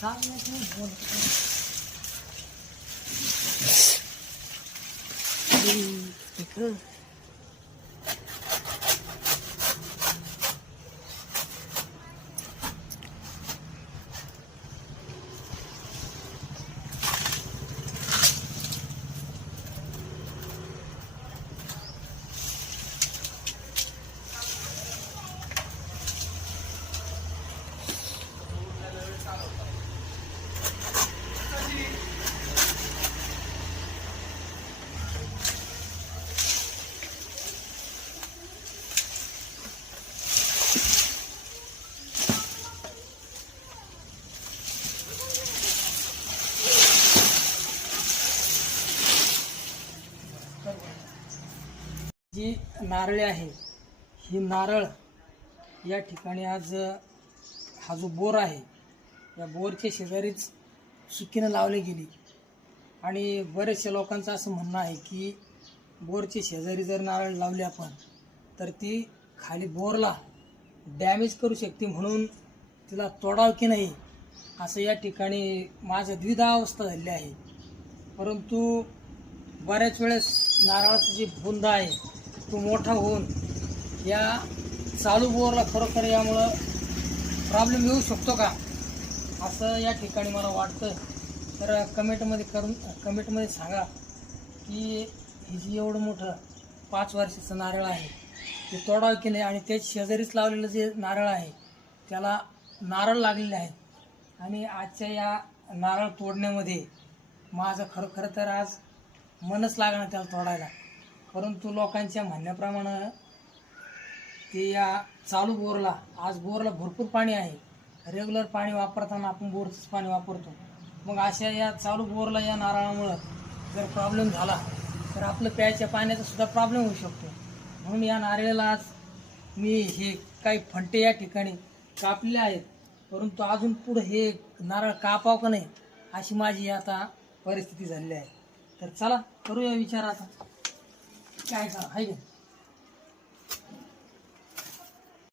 Sabe, mas não vou. जी नारळे आहे ही नारळ या ठिकाणी आज हा जो बोर आहे या बोरच्या शेजारीच सुकीनं लावली गेली. आणि बरेचशा लोकांचं असं म्हणणं आहे की बोरच्या शेजारी जर नारळ लावले आपण तर ती खाली बोरला डॅमेज करू शकते म्हणून तिला तोडाव की नाही असं या ठिकाणी माझं द्विधा अवस्था झालेली आहे. परंतु बऱ्याच वेळेस नारळाचं जे बुंद आहे तो मोठा होऊन या चालू बोरला खरोखर यामुळं प्रॉब्लेम येऊ शकतो का? असं या ठिकाणी मला वाटतं तर कमेंटमध्ये करून कमेंटमध्ये सांगा की हे जे एवढं मोठं पाच वर्षाचं नारळ आहे ते तोडावं की नाही? आणि त्याच शेजारीच लावलेलं जे नारळ आहे त्याला नारळ लागलेले आहेत. आणि आजच्या या नारळ तोडण्यामध्ये माझं खरोखर तर आज मनच लागणार त्याला तोडायला. परंतु लोकांच्या म्हणण्याप्रमाणे ते या चालू बोरला आज बोरला भरपूर पाणी आहे. रेग्युलर पाणी वापरताना आपण बोरचंच पाणी वापरतो. मग अशा या चालू बोरला या नारळामुळं जर प्रॉब्लेम झाला तर आपलं प्यायच्या पाण्याचा सुद्धा प्रॉब्लेम होऊ शकतो. म्हणून या नारळाला आज मी हे काही फंटे या ठिकाणी कापले आहेत. परंतु अजून पुढं हे नारळ कापाव का नाही अशी माझी आता परिस्थिती झालेली आहे. तर चला करूया विचार आता. काय करा आहे का